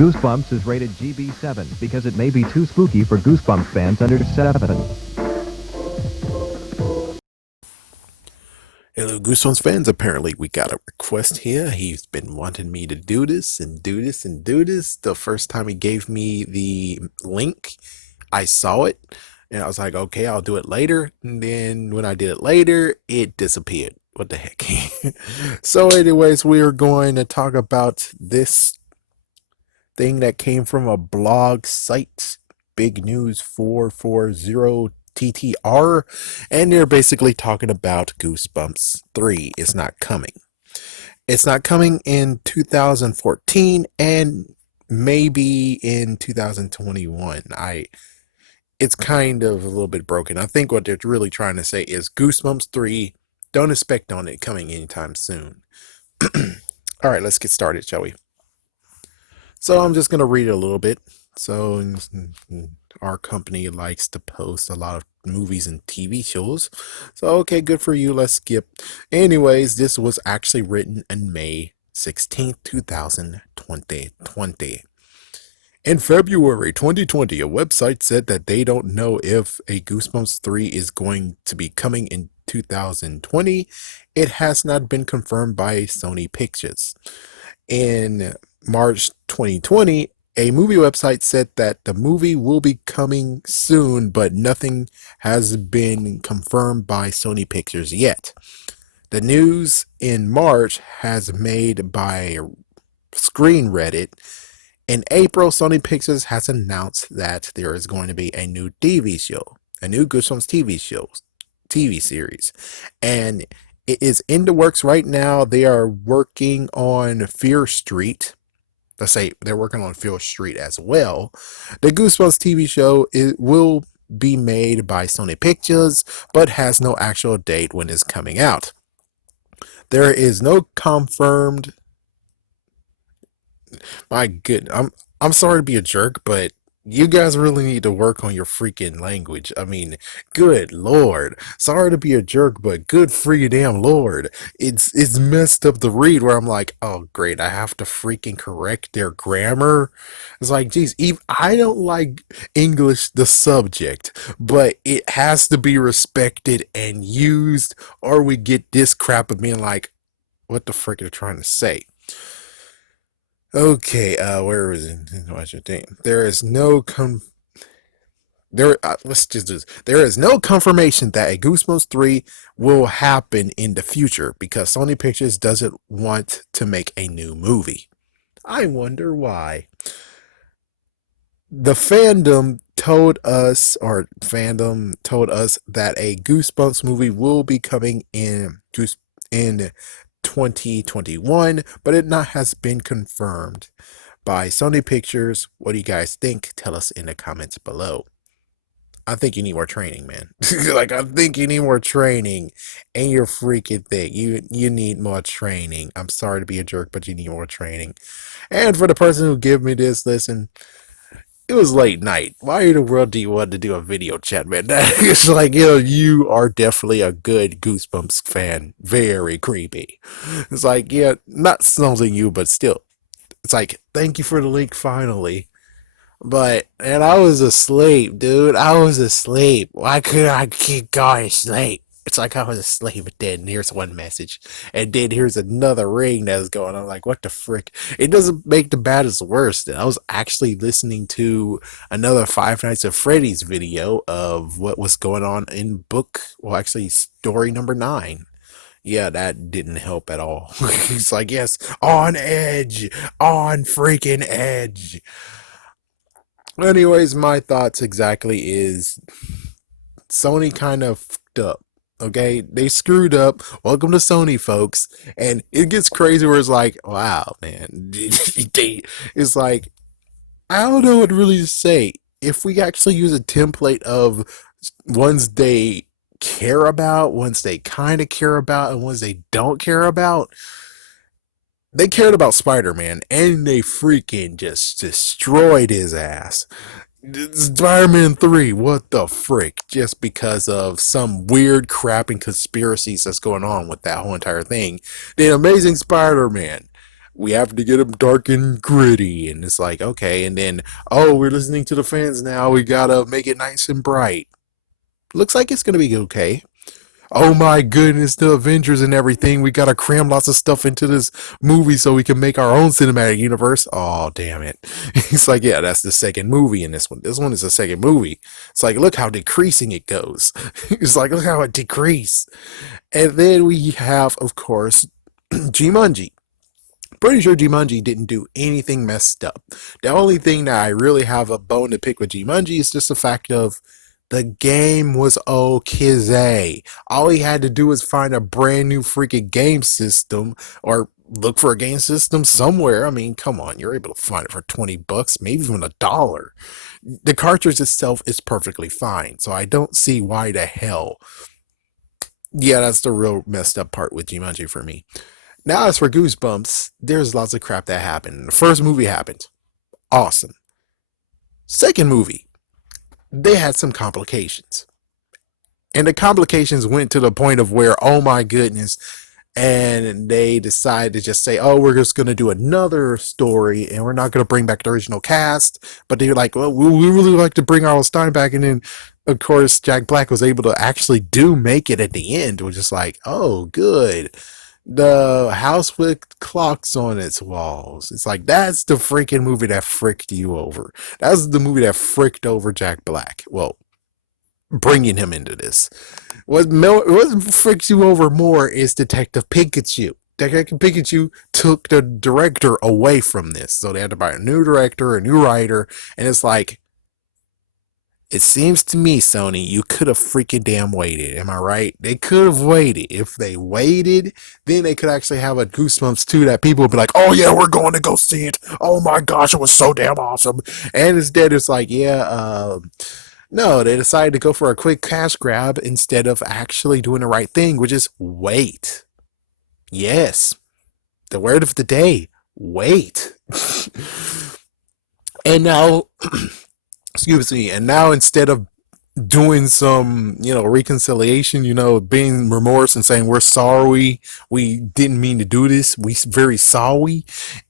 Goosebumps is rated GB7 because it may be too spooky for Goosebumps fans under 7. Hello, Goosebumps fans. Apparently, we got a request here. He's been wanting me to do this and do this and do this. The first time he gave me the link, I saw it and I was like, okay, I'll do it later. And then when I did it later, it disappeared. What the heck? So, anyways, we are going to talk about this thing that came from a blog site, Big News 440 TTR, and they're basically talking about Goosebumps 3 is not coming. It's not coming in 2014 and maybe in 2021. It's kind of a little bit broken. I think what they're really trying to say is Goosebumps 3, don't expect on it coming anytime soon. All right, let's get started, shall we? So I'm just going to read it a little bit. So our company likes to post a lot of movies and TV shows. So, okay, good for you. Let's skip. Anyways, this was actually written in May 16th, 2020. In February 2020, a website said that they don't know if a Goosebumps 3 is going to be coming in 2020. It has not been confirmed by Sony Pictures. In March 2020, a movie website said that the movie will be coming soon, but nothing has been confirmed by Sony Pictures yet. The news in March has made by Screen Reddit. In April, Sony Pictures has announced that there is going to be a new TV show, a new Goosebumps TV series, and it is in the works right now. They are working on Fear Street. Let's say they're working on Fear Street as well. The Goosebumps TV show will be made by Sony Pictures, but has no actual date when it's coming out. There is no confirmed. My goodness, I'm sorry to be a jerk, but you guys really need to work on your freaking language. I mean, good lord. Sorry to be a jerk, but good freaking damn lord. It's messed up to read where I'm like, oh great, I have to freaking correct their grammar. It's like, geez, I don't like English the subject, but it has to be respected and used, or we get this crap of being like, what the frick are you trying to say? Okay, where is it? What's your thing? There is no let's just do this. There is no confirmation that a Goosebumps 3 will happen in the future because Sony Pictures doesn't want to make a new movie. I wonder why. The fandom told us that a Goosebumps movie will be coming in 2021, but it has been confirmed by Sony Pictures. What do you guys think? Tell us in the comments below. I think you need more training, man. Like, I think you need more training and your freaking thing. You need more training. I'm sorry to be a jerk, but you need more training. And for the person who gave me this, listen, it was late night. Why in the world do you want to do a video chat, man? It's like, you are definitely a good Goosebumps fan. Very creepy. It's like, yeah, not snubbing you, but still. It's like, thank you for the link finally. And I was asleep, dude. I was asleep. Why couldn't I keep going to sleep? It's like I was asleep, but then here's one message, and then here's another ring that's going on. I'm like, what the frick? It doesn't make the matters worse. I was actually listening to another Five Nights at Freddy's video of what was going on in story number 9. Yeah, that didn't help at all. He's like, yes, on edge, on freaking edge. Anyways, my thoughts exactly is Sony kind of fucked up. Okay, they screwed up. Welcome to Sony, folks. And it gets crazy where it's like, wow, man. It's like, I don't know what really to say. If we actually use a template of ones they care about, ones they kind of care about, and ones they don't care about, they cared about Spider-Man, and they freaking just destroyed his ass. Spider-Man 3, what the frick? Just because of some weird crap and conspiracies that's going on with that whole entire thing. The Amazing Spider-Man We have to get them dark and gritty. And it's like, okay. And then, oh, we're listening to the fans now. We gotta make it nice and bright. Looks like it's gonna be okay. Oh my goodness, the Avengers and everything. We gotta cram lots of stuff into this movie so we can make our own cinematic universe. Oh, damn it. It's like, yeah, that's the second movie in this one. This one is the second movie. It's like, look how decreasing it goes. It's like, look how it decreased. And then we have, of course, Jumanji. Pretty sure Jumanji didn't do anything messed up. The only thing that I really have a bone to pick with Jumanji is just the fact of the game was okay. All he had to do was find a brand new freaking game system or look for a game system somewhere. I mean, come on, you're able to find it for $20, maybe even $1. The cartridge itself is perfectly fine, so I don't see why the hell. Yeah, that's the real messed up part with Jumanji for me. Now, as for Goosebumps, there's lots of crap that happened. The first movie happened. Awesome. Second movie, they had some complications. And the complications went to the point of where, oh my goodness, and they decided to just say, oh, we're just going to do another story and we're not going to bring back the original cast. But they were like, well, we really like to bring Arl Stein back. And then, of course, Jack Black was able to actually make it at the end, which is like, oh, good. The house with clocks on its walls. It's like, that's the freaking movie that fricked you over. That's the movie that fricked over Jack Black. Well, bringing him into this. What freaks you over more is Detective Pikachu. Detective Pikachu took the director away from this. So they had to buy a new director, a new writer, and it's like, it seems to me, Sony, you could have freaking damn waited. Am I right? They could have waited. If they waited, then they could actually have a Goosebumps 2 that people would be like, oh yeah, we're going to go see it. Oh my gosh, it was so damn awesome. And instead, it's like, yeah, no, they decided to go for a quick cash grab instead of actually doing the right thing, which is wait. Yes, the word of the day, wait. And now, excuse me, and now instead of doing some, reconciliation, being remorse and saying we're sorry, we didn't mean to do this, we very sorry.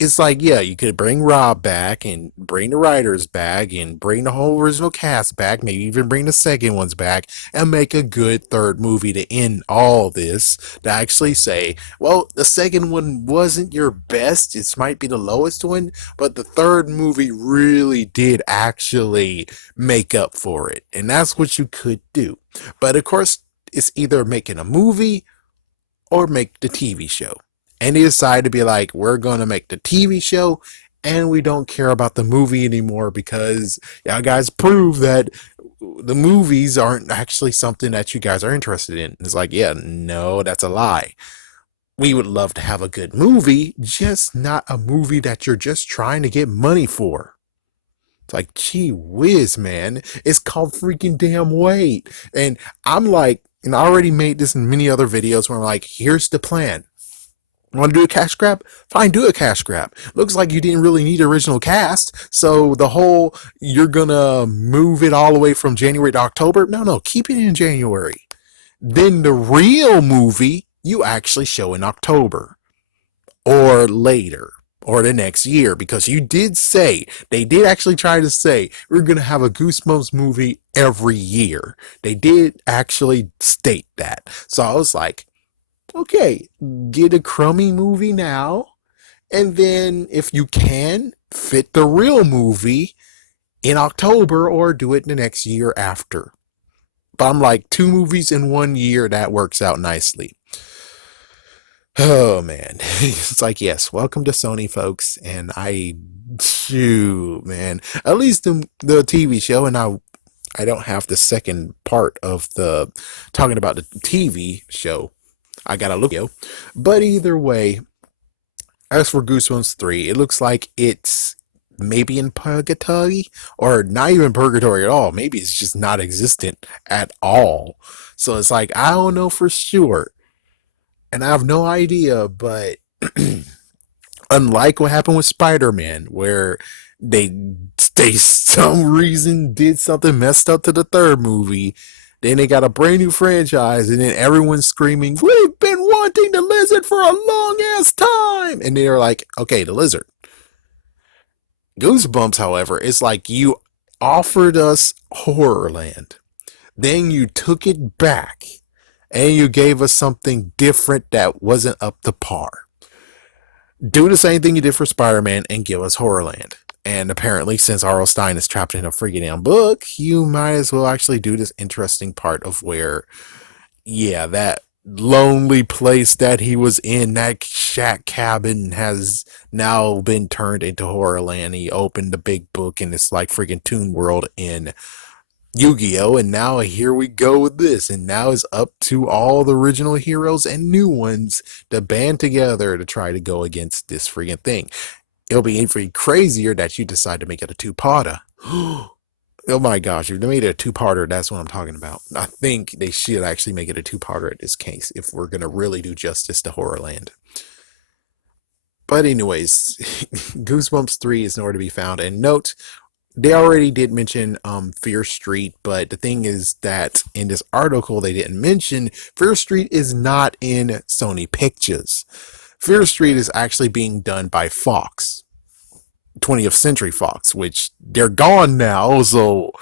It's like, yeah, you could bring Rob back and bring the writers back and bring the whole original cast back, maybe even bring the second ones back and make a good third movie to end all this, to actually say, well, the second one wasn't your best, it might be the lowest one, but the third movie really did actually make up for it. And that's what you could do. But of course, it's either making a movie or make the TV show. And they decided to be like, we're going to make the TV show and we don't care about the movie anymore because y'all guys prove that the movies aren't actually something that you guys are interested in. It's like, yeah, no, that's a lie. We would love to have a good movie, just not a movie that you're just trying to get money for. It's like, gee whiz, man. It's called freaking damn wait. And I'm like, and I already made this in many other videos where I'm like, here's the plan. Want to do a cash grab? Fine, do a cash grab. Looks like you didn't really need original cast, so the whole, you're gonna move it all the way from January to October? No, keep it in January. Then the real movie, you actually show in October. Or later. Or the next year, because you did say, they did actually try to say, we're going to have a Goosebumps movie every year. They did actually state that. So I was like, okay, get a crummy movie now, and then if you can, fit the real movie in October or do it the next year after. But I'm like, 2 movies in 1 year, that works out nicely. Oh man, it's like, yes, welcome to Sony, folks, and shoot, man, at least the TV show, and I don't have the second part of the talking about the TV show. I gotta look, but either way, as for Goosebumps 3, it looks like it's maybe in purgatory, or not even purgatory at all. Maybe it's just not existent at all. So it's like, I don't know for sure. And I have no idea, but unlike what happened with Spider-Man, where they some reason did something messed up to the third movie, then they got a brand new franchise, and then everyone's screaming, we've been wanting the lizard for a long ass time. And they're like, okay, the lizard. Goosebumps, however, is like you offered us Horrorland. Then you took it back and you gave us something different that wasn't up to par. Do the same thing you did for Spider-Man and give us Horrorland. And apparently, since R.L. Stine is trapped in a freaking damn book, you might as well actually do this interesting part of where, yeah, that lonely place that he was in, that shack cabin, has now been turned into Horrorland. He opened the big book and it's like freaking Toon World in Yu-Gi-Oh! And now here we go with this. And now it's up to all the original heroes and new ones to band together to try to go against this freaking thing. It'll be even crazier that you decide to make it a two-parter. Oh my gosh, if they made it a two-parter, that's what I'm talking about. I think they should actually make it a two-parter in this case if we're going to really do justice to Horrorland. But anyways, Goosebumps 3 is nowhere to be found. And note, they already did mention Fear Street, but the thing is that in this article they didn't mention Fear Street is not in Sony Pictures. Fear Street is actually being done by Fox, 20th Century Fox, which they're gone now, so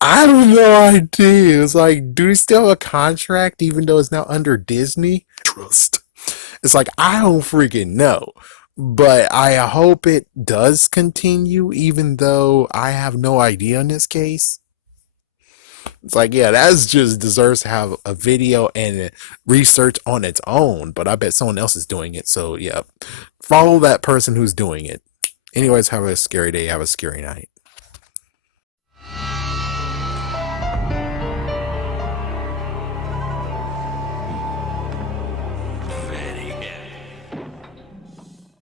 I have no idea. It's like, do they still have a contract even though it's now under Disney? Trust. It's like, I don't freaking know. But I hope it does continue, even though I have no idea in this case. It's like, yeah, that just deserves to have a video and research on its own, but I bet someone else is doing it. So, yeah, follow that person who's doing it. Anyways, have a scary day. Have a scary night.